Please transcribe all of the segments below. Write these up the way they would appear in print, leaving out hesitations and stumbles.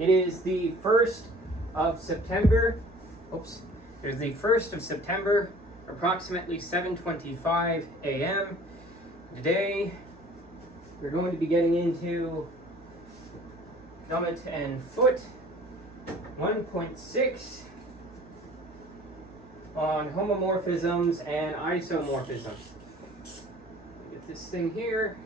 It is the 1st of September. Oops. It is the 1st of September, approximately 7:25 a.m. Today, we're going to be getting into Nugget and Foot 1.6 on homomorphisms and isomorphisms. Get this thing here.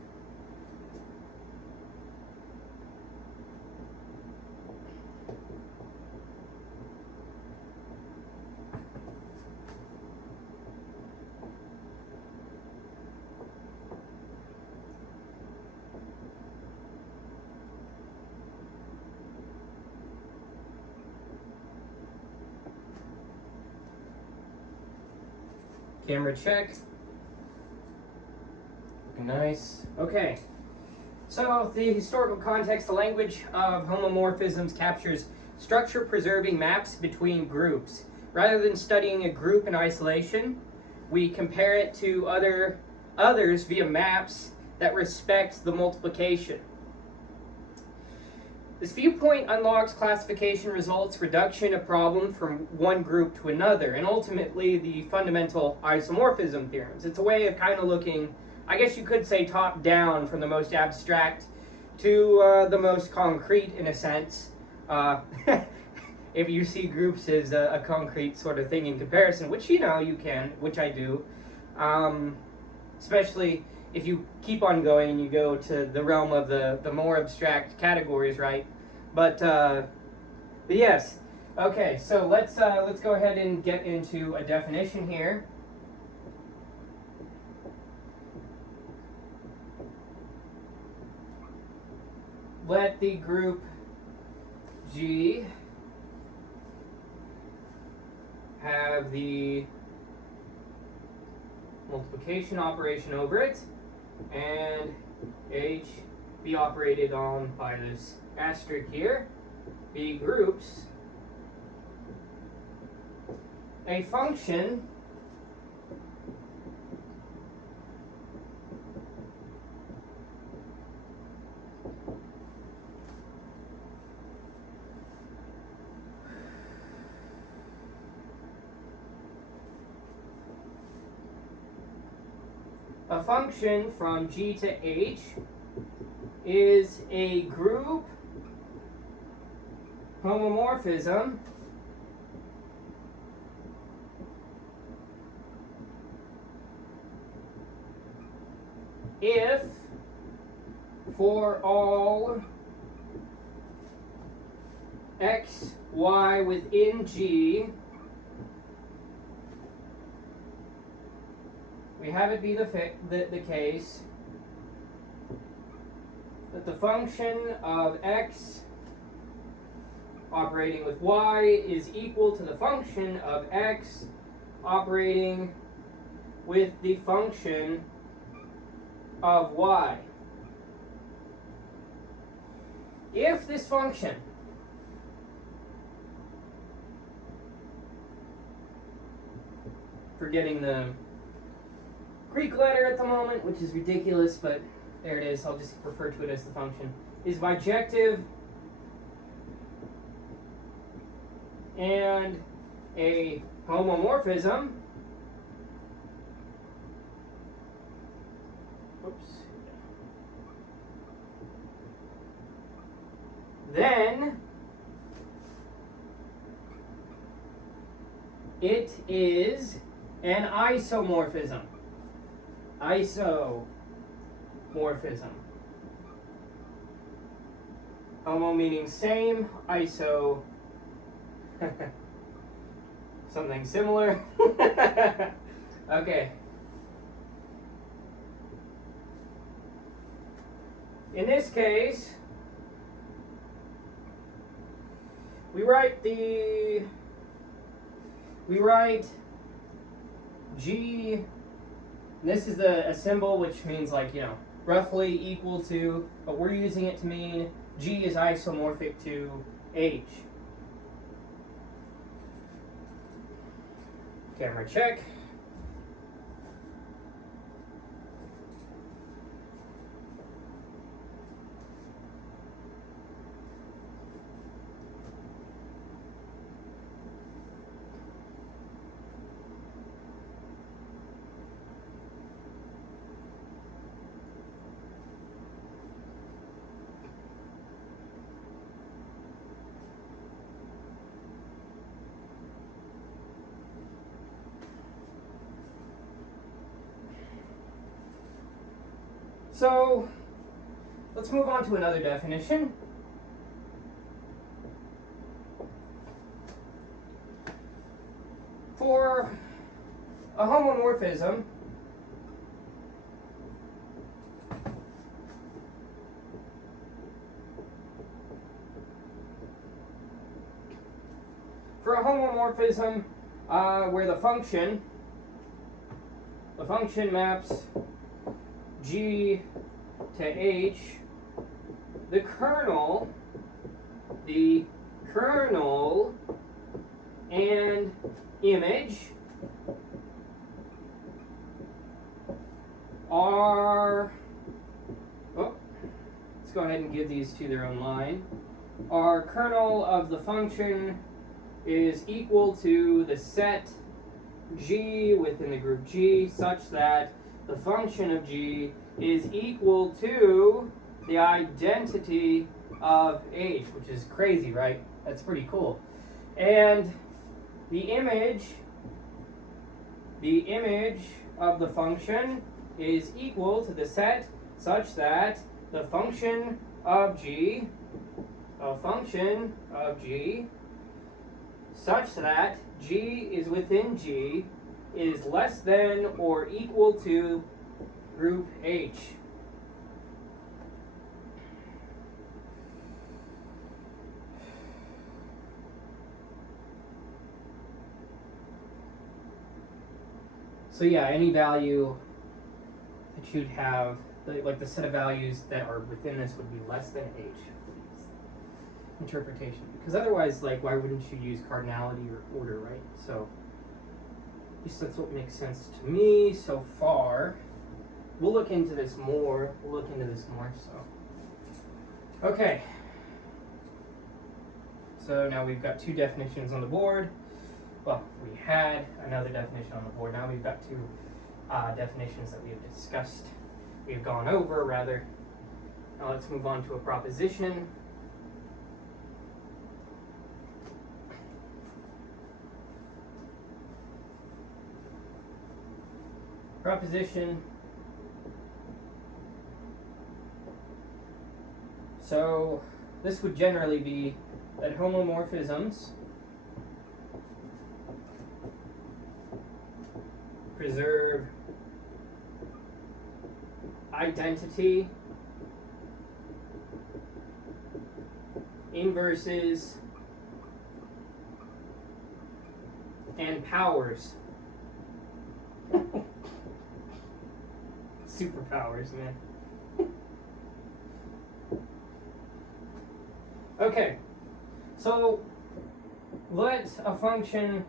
Camera check. Looking nice. Okay. So the historical context, the language of homomorphisms captures structure-preserving maps between groups. Rather than studying a group in isolation, we compare it to others via maps that respect the multiplication. This viewpoint unlocks classification results, reduction of problem from one group to another, and ultimately the fundamental isomorphism theorems. It's a way of kind of looking, I guess you could say, top down from the most abstract to the most concrete in a sense. If you see groups as a concrete sort of thing in comparison, which you can, which I do, especially if you keep on going and you go to the realm of the more abstract categories, right? But yes, okay. So let's go ahead and get into a definition here. Let the group G have the multiplication operation over it, and H be operated on by this asterisk here, be groups a function from G to H is a group homomorphism if for all x, y within G, we have it be the case that the function of x operating with y is equal to the function of x operating with the function of y. If this function forgetting the Greek letter at the moment, which is ridiculous, but there it is, I'll just refer to it as the function, is bijective and a homomorphism, then it is an isomorphism. Isomorphism. Homo meaning same, iso something similar. Okay. In this case, we write G, this is a symbol which means roughly equal to, but we're using it to mean G is isomorphic to H. Camera check. So let's move on to another definition. For a homomorphism, where the function maps G to H, the kernel and image are, let's go ahead and give these to their own line. Our kernel of the function is equal to the set G within the group G, such that the function of G is equal to the identity of H, which is crazy, right? That's pretty cool. And the image of the function is equal to the set such that the function of G such that G is within G is less than or equal to group H. So yeah, any value that you'd have, like the set of values that are within this would be less than H. Interpretation, because otherwise, like, why wouldn't you use cardinality or order, right? So at least that's what makes sense to me so far. We'll look into this more. So okay, so now we've got two definitions on the board. Well, we had another definition on the board. Now we've got two definitions that we have discussed, we've gone over rather. Now let's move on to a proposition. So this would generally be that homomorphisms preserve identity, inverses, and powers. Superpowers, man. Okay, so let a function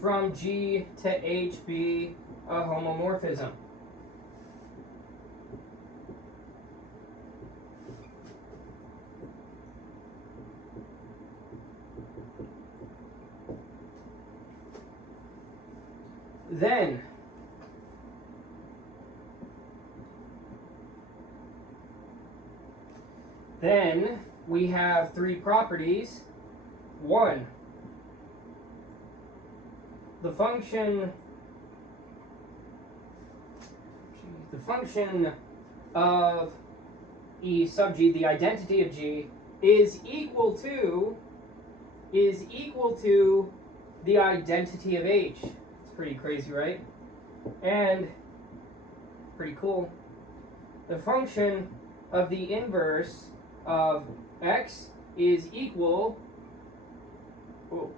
from G to H be a homomorphism. Then we have three properties. One, the function of E sub G, the identity of G, is equal to the identity of H. It's pretty crazy, right? And pretty cool. The function of the inverse of X is equal to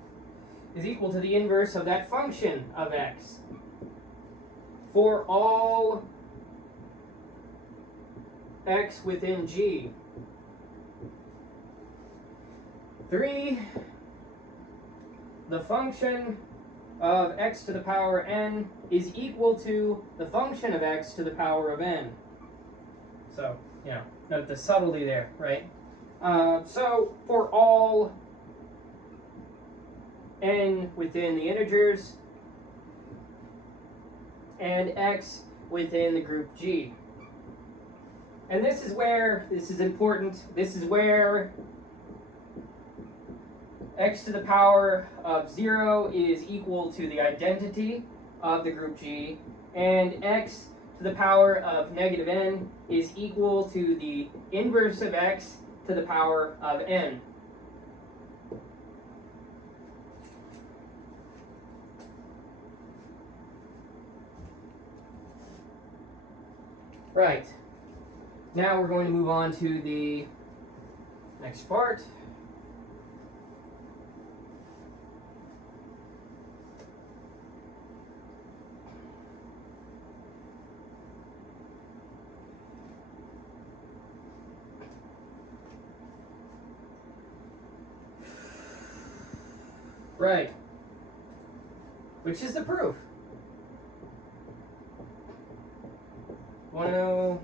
the inverse of that function of X for all X within G. 3, the function of X to the power n is equal to the function of X to the power of n. So, note the subtlety there, right? So, for all n within the integers and X within the group G. And this is important, this is where X to the power of 0 is equal to the identity of the group G, and X to the power of negative n is equal to the inverse of x to the power of n. Right. Now we're going to move on to the next part. Right. Which is the proof. Want to know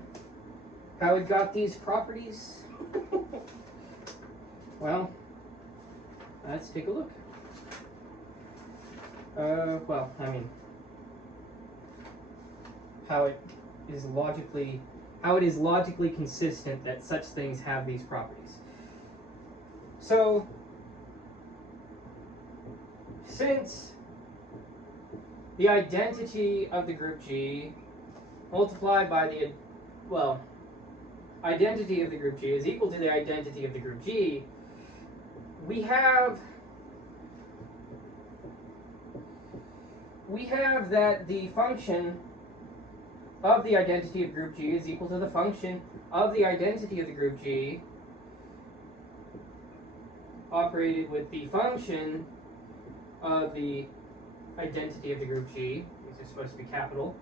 how it got these properties? Well, let's take a look. Well, I mean, how it is logically consistent that such things have these properties. So, since the identity of the group G multiplied by the, identity of the group G is equal to the identity of the group G, we have that the function of the identity of group G is equal to the function of the identity of the group G operated with the function of the identity of the group G. These are supposed to be capital.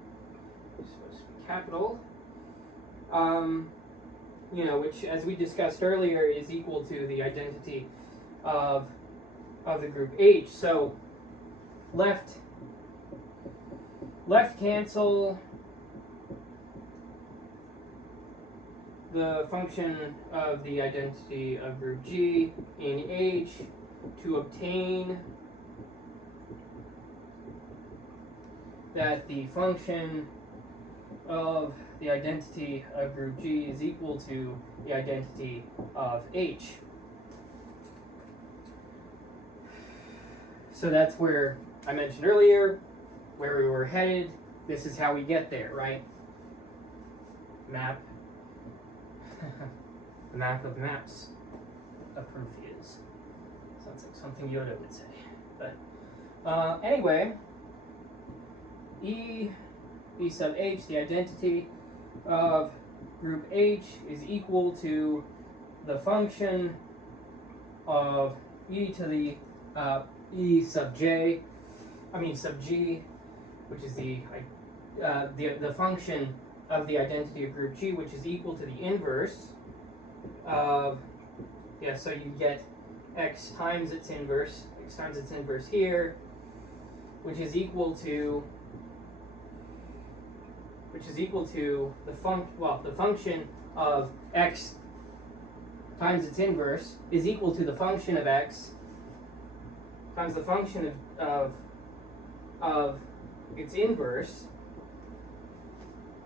Which, as we discussed earlier, is equal to the identity of the group H. So left cancel the function of the identity of group G in H to obtain that the function of the identity of group G is equal to the identity of H. So that's where I mentioned earlier, where we were headed. This is how we get there, right? Map. The map of maps. A proof is. Sounds like something Yoda would say. But anyway, E sub H, the identity of group H, is equal to the function of e to the E sub G, which is the function of the identity of group G, which is equal to the inverse of, so you get x times its inverse here, which is equal to the function of x times its inverse is equal to the function of x times the function of its inverse,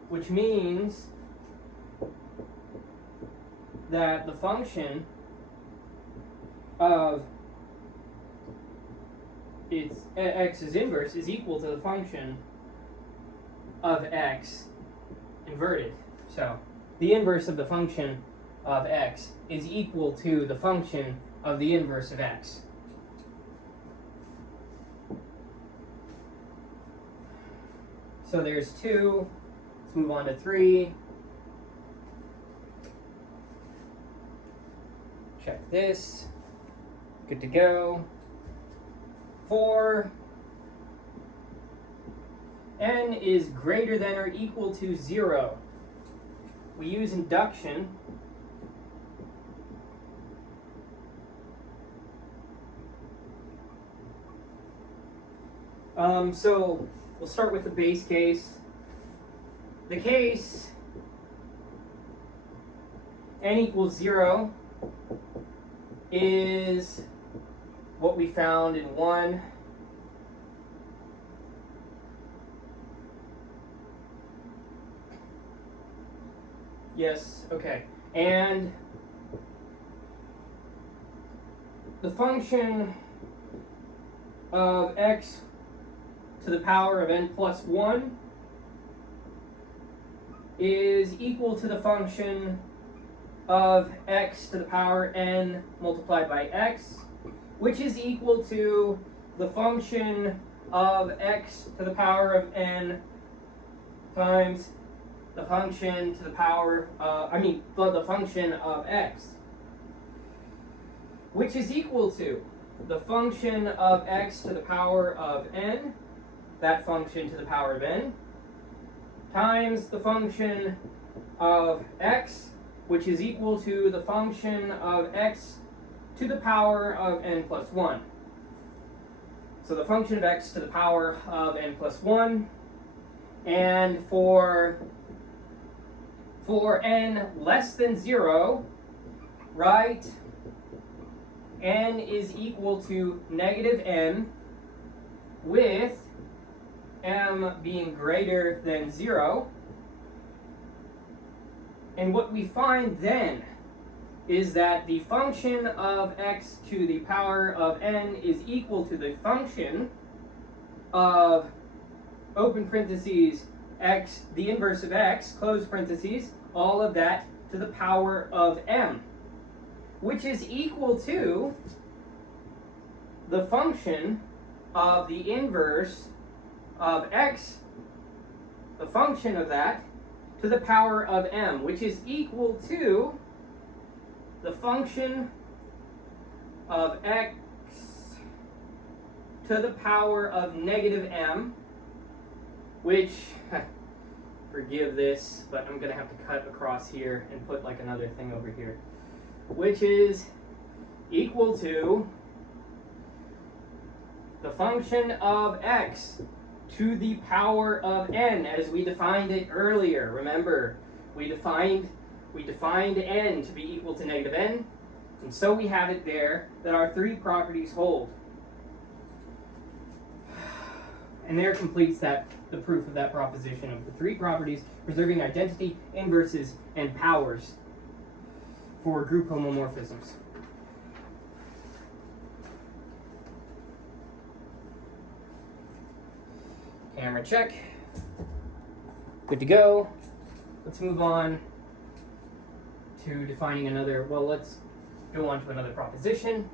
which means that the function of its x's inverse is equal to the function of x inverted. So the inverse of the function of x is equal to the function of the inverse of x. So there's 2. Let's move on to 3. Check this. Good to go. 4. N is greater than or equal to 0. We use induction. So we'll start with the base case. The case n equals 0 is what we found in 1. Yes, okay. And the function of x to the power of n plus 1 is equal to the function of x to the power n multiplied by x, which is equal to the function of x to the power of n times the function to the power, the function of x, which is equal to the function of x to the power of n, that function to the power of n, times the function of x, which is equal to the function of x to the power of n plus 1. So the function of x to the power of n plus 1, and for n less than 0, right, n is equal to negative n, with m being greater than 0. And what we find then is that the function of x to the power of n is equal to the function of, open parentheses, x, the inverse of x, close parentheses, all of that to the power of m, which is equal to the function of the inverse of x, the function of that, to the power of m, which is equal to the function of x to the power of negative m, which, forgive this, but I'm going to have to cut across here and put like another thing over here, which is equal to the function of x to the power of n, as we defined it earlier. Remember, we defined n to be equal to negative n, and so we have it there that our three properties hold. And there completes the proof of that proposition of the three properties preserving identity, inverses, and powers for group homomorphisms. Camera check. Good to go. Let's move on to defining another, well, let's go on to another proposition.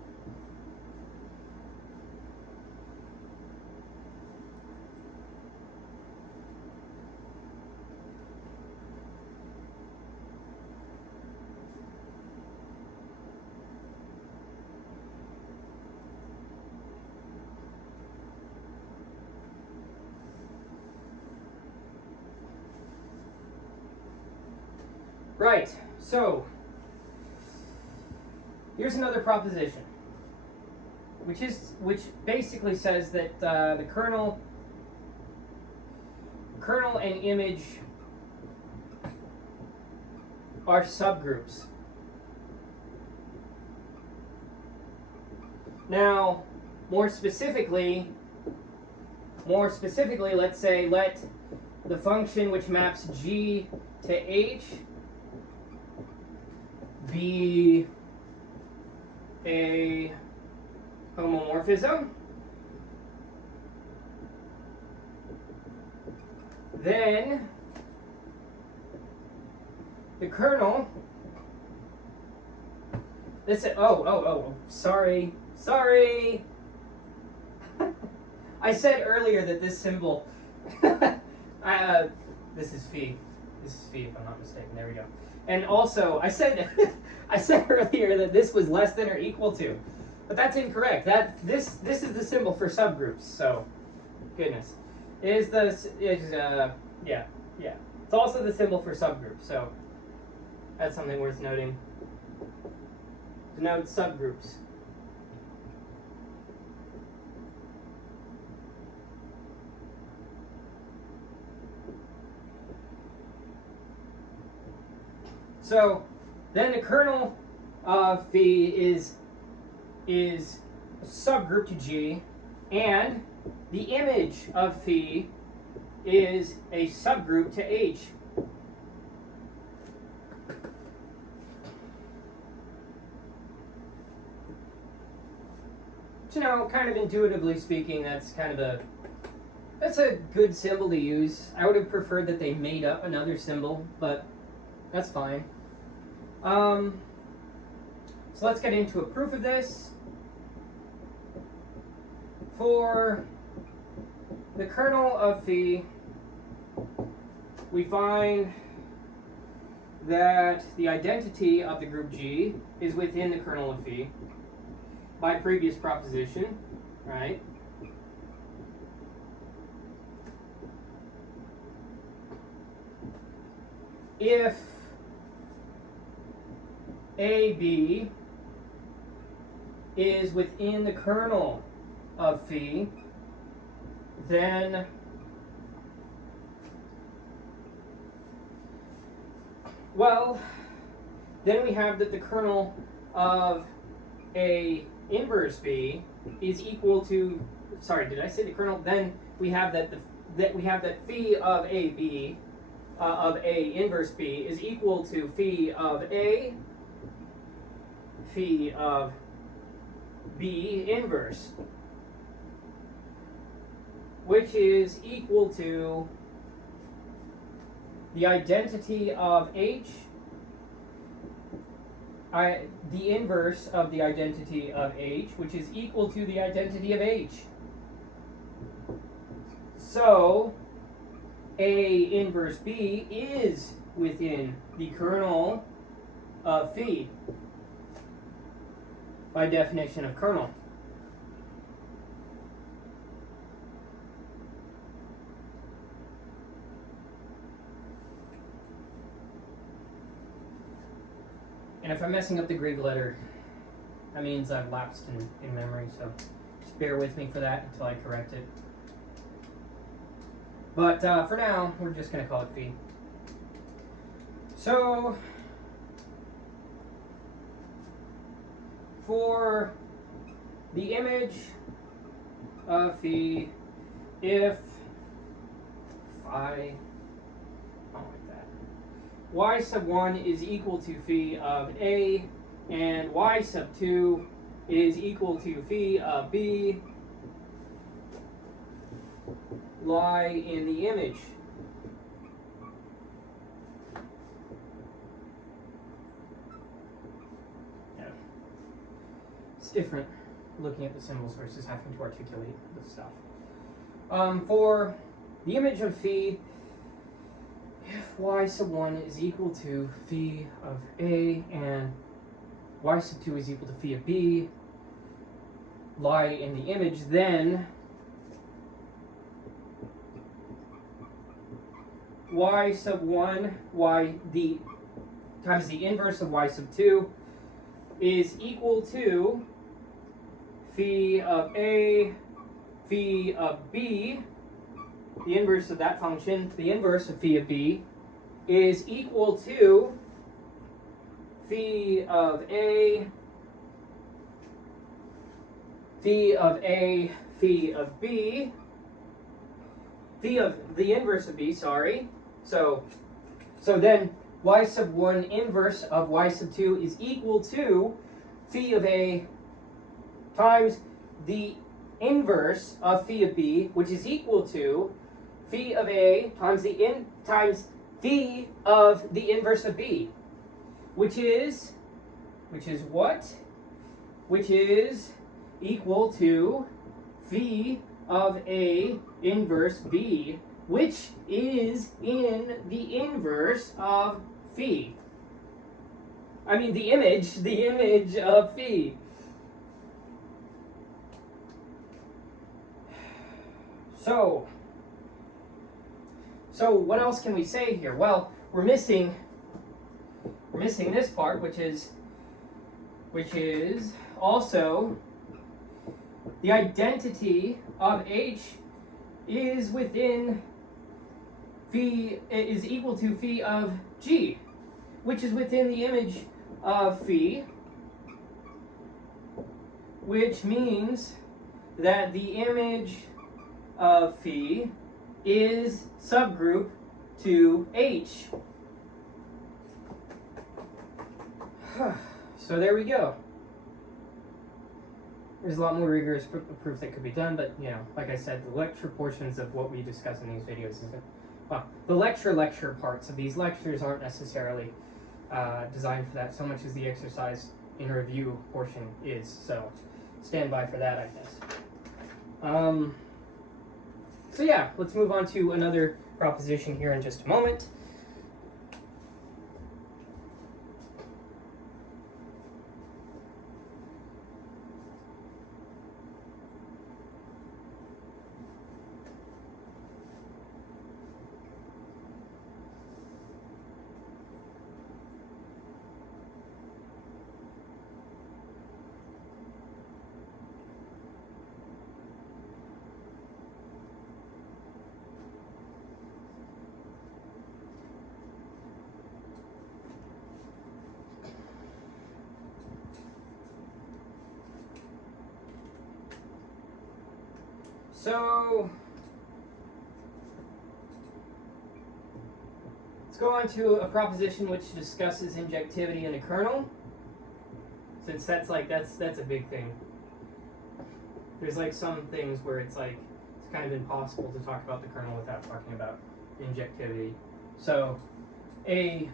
Right, so here's another proposition, which basically says that the kernel and image are subgroups. Now, more specifically, let's say let the function which maps G to H be a homomorphism. Then the kernel, sorry. I said earlier that this symbol, this is phi. This is phi, if I'm not mistaken. There we go. And also, I said earlier that this was less than or equal to, but that's incorrect. This is the symbol for subgroups. So, goodness, it's also the symbol for subgroups. So that's something worth noting. Denote subgroups. So then the kernel of phi is a subgroup to G, and the image of phi is a subgroup to H. So now, kind of intuitively speaking, that's kind of That's a good symbol to use. I would have preferred that they made up another symbol, but that's fine. So let's get into a proof of this. For the kernel of phi, we find that the identity of the group G is within the kernel of phi by previous proposition, right? If AB is within the kernel of phi, then we have that the kernel of A inverse phi is equal to, sorry, did I say the kernel? Then we have that phi of AB of A inverse phi is equal to phi of A, phi of B inverse, which is equal to the identity of H, the inverse of the identity of H, which is equal to the identity of H. So A inverse B is within the kernel of phi by definition of kernel. And if I'm messing up the Greek letter, that means I've lapsed in memory, so just bear with me for that until I correct it. But for now, we're just going to call it phi. So for the image of phi, if phi, y sub 1 is equal to phi of A, and y sub 2 is equal to phi of B, lie in the image. Yeah. It's different looking at the symbols versus having to articulate the stuff. For the image of phi, if y sub 1 is equal to phi of A and y sub 2 is equal to phi of B, lie in the image, then y sub 1 times the inverse of y sub 2 is equal to phi of A, phi of B. The inverse of that function, the inverse of phi of B, is equal to phi of A, phi of A, phi of B, phi of the inverse of B, sorry. So then y sub 1 inverse of y sub 2 is equal to phi of A times the inverse of phi of B, which is equal to phi of A times phi of the inverse of B, which is what? Which is equal to phi of A inverse B, which is in the inverse of phi. I mean the image of phi. So what else can we say here? Well, we're missing this part, which is also the identity of H is within phi is equal to phi of G, which is within the image of phi, which means that the image of phi is subgroup to H. So there we go. There's a lot more rigorous proof that could be done, but you know, like I said, the lecture portions of what we discuss in these videos isn't. Well, the lecture parts of these lectures aren't necessarily designed for that so much as the exercise in review portion is. So stand by for that, I guess. So yeah, let's move on to another proposition here in just a moment. So let's go on to a proposition which discusses injectivity in a kernel, since that's a big thing. There's like some things where it's like it's kind of impossible to talk about the kernel without talking about injectivity. So a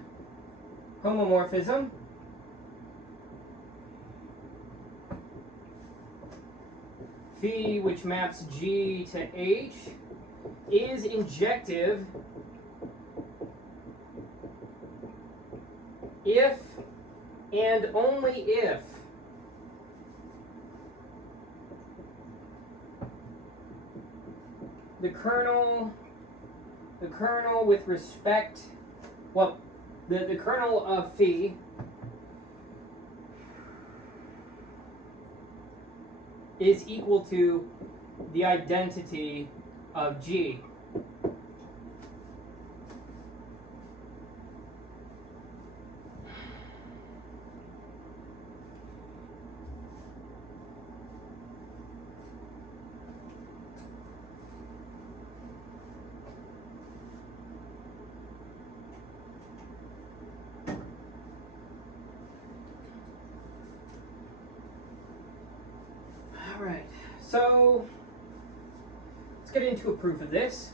homomorphism phi which maps G to H is injective if and only if the kernel with respect, well, the kernel of phi is equal to the identity of G. All right, so let's get into a proof of this.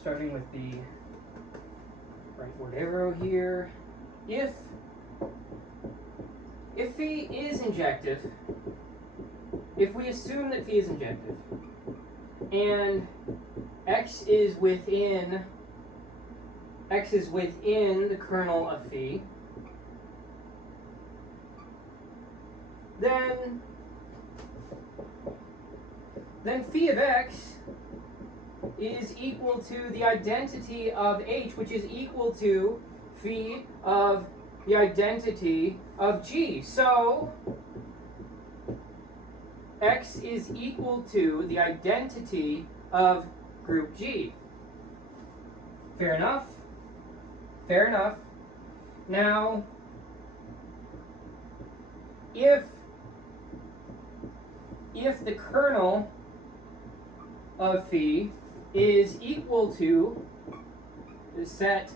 Starting with the rightward arrow here. If phi is injective, if we assume that phi is injective, and x is within the kernel of phi, then phi of x is equal to the identity of h, which is equal to phi of the identity of G. So x is equal to the identity of group G. Fair enough? Fair enough. Now, if the kernel of phi is equal to the set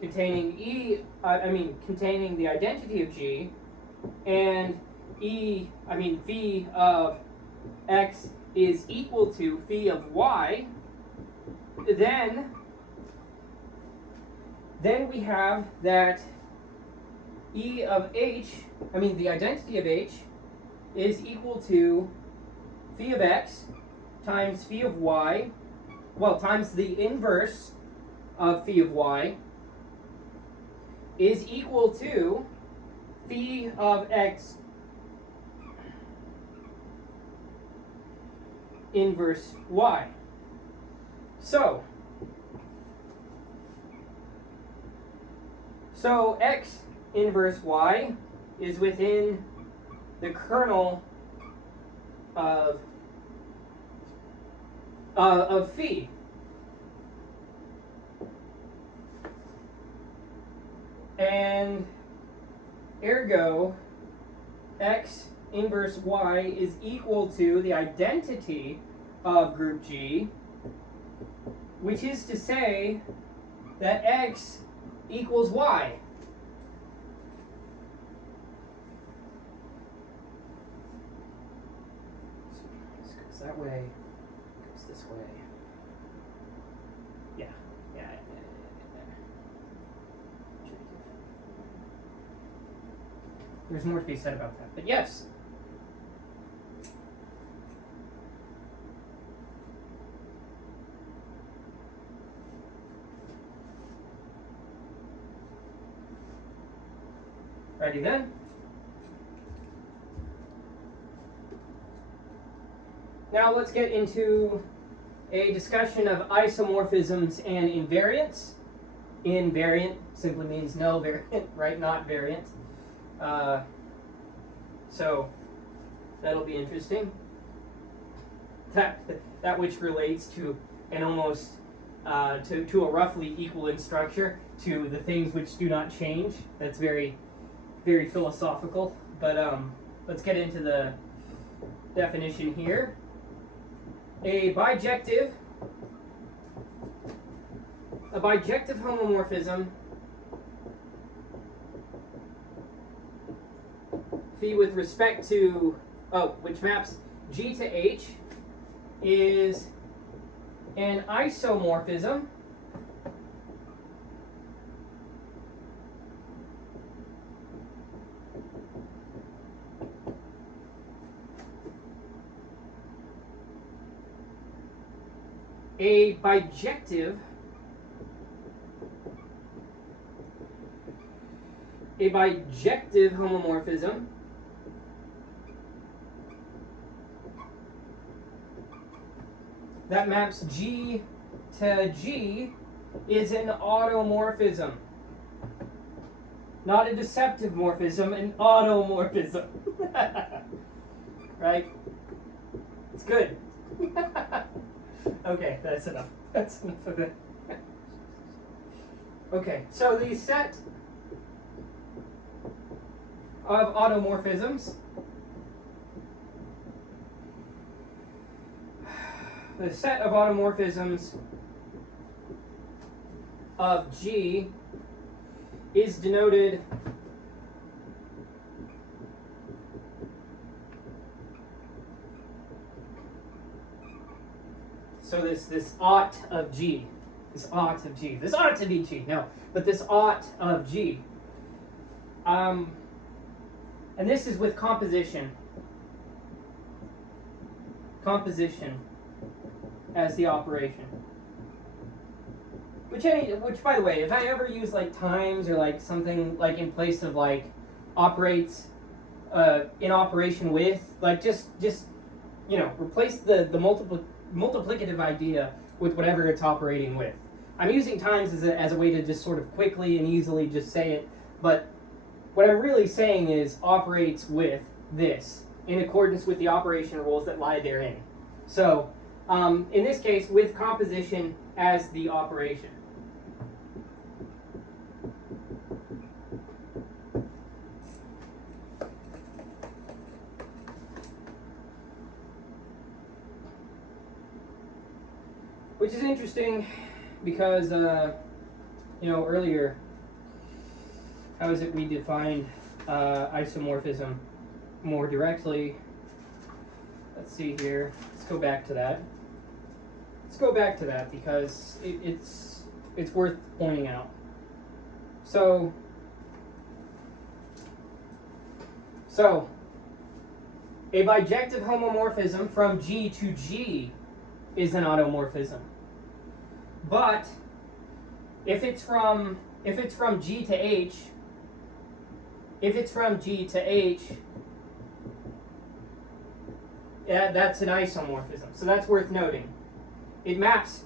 containing containing the identity of G, and phi of x is equal to phi of y, then we have that E of h, the identity of h, is equal to phi of x times phi of y, well, times the inverse of phi of y, is equal to phi of x inverse y. So x inverse y is within the kernel of phi. And ergo, x inverse y is equal to the identity of group G, which is to say that x equals y. This goes that way, goes this way. Yeah. There's more to be said about that, but yes. Righty then. Now let's get into a discussion of isomorphisms and invariants. Invariant simply means no variant, right? Not variant. So that'll be interesting. That which relates to an almost to a roughly equal in structure to the things which do not change. That's very, very philosophical. But let's get into the definition here. A bijective homomorphism phi with respect to which maps G to H is an isomorphism a bijective homomorphism that maps G to G is an automorphism. Not a deceptive morphism, an automorphism. Right? It's good. Okay, that's enough. That's enough of it. Okay, so the set of automorphisms, of G is denoted so this ought of G, this ought to be G, no, but this ought of G. And this is with composition as the operation. Which by the way, if I ever use like times or like something like in place of like operates in operation with, like just replace the multiplicative idea with whatever it's operating with. I'm using times as a way to just sort of quickly and easily just say it, but what I'm really saying is operates with this in accordance with the operation rules that lie therein. So in this case, with composition as the operation. Which is interesting because, earlier, how is it we defined isomorphism more directly? Let's see here. Let's go back to that. Because it's worth pointing out. So a bijective homomorphism from G to G is an automorphism. But if it's from G to H, yeah, that's an isomorphism. So that's worth noting. It maps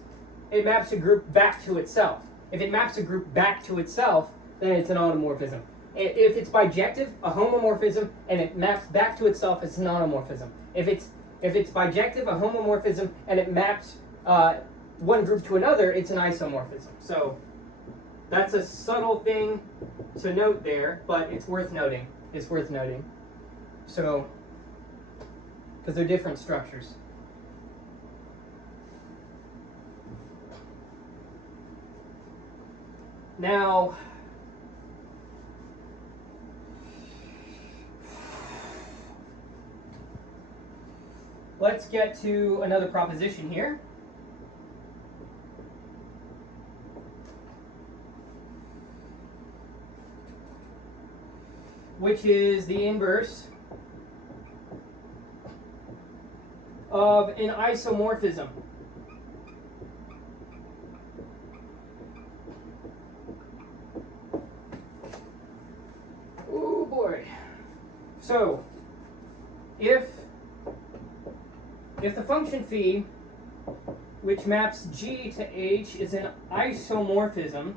a group back to itself. If it maps a group back to itself, then it's an automorphism. If it's bijective, a homomorphism, and it maps back to itself, it's an automorphism. If it's bijective, a homomorphism, and it maps one group to another, it's an isomorphism. So that's a subtle thing to note there, but it's worth noting. So, because they're different structures. Now, let's get to another proposition here. Which is the inverse of an isomorphism. Oh boy. So, if the function phi, which maps G to H, is an isomorphism,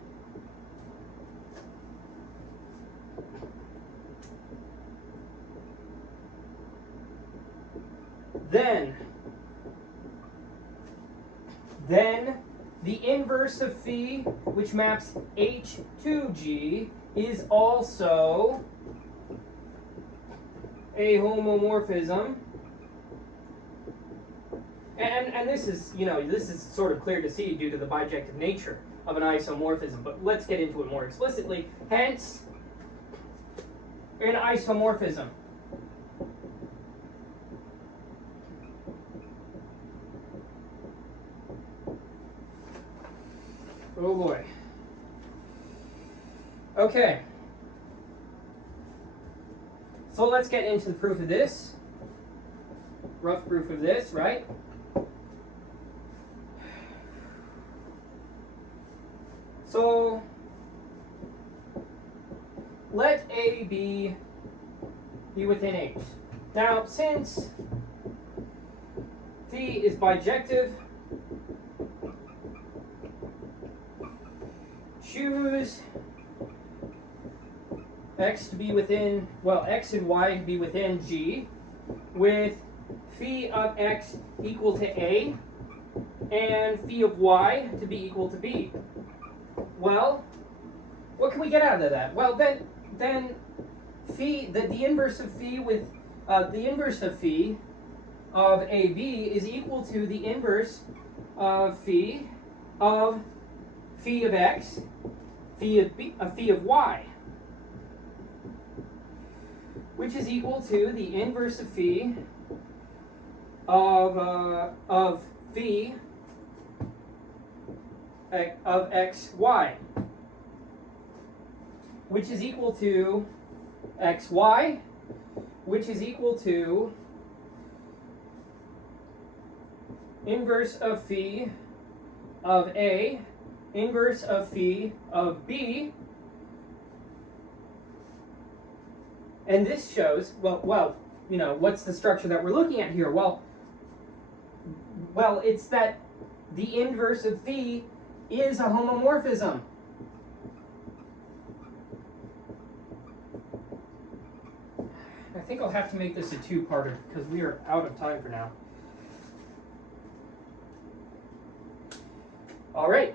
then the inverse of phi, which maps H to G, is also a homomorphism. And this is, this is sort of clear to see due to the bijective nature of an isomorphism, but let's get into it more explicitly. Hence, an isomorphism. Oh boy. Okay. So let's get into the proof of this. Rough proof of this, right? So let A be within H. Now, since phi is bijective, choose x to be within, well, x and y to be within G, with phi of x equal to A and phi of y to be equal to B. Well, what can we get out of that? Well, then phi, the inverse of phi with the inverse of phi of AB is equal to the inverse of phi of x, phi of y, which is equal to the inverse of phi of phi of xy, which is equal to xy, which is equal to inverse of phi of A, inverse of phi of B. And this shows, well, what's the structure that we're looking at here? Well, it's that the inverse of phi is a homomorphism. I think I'll have to make this a two-parter because we are out of time for now. All right.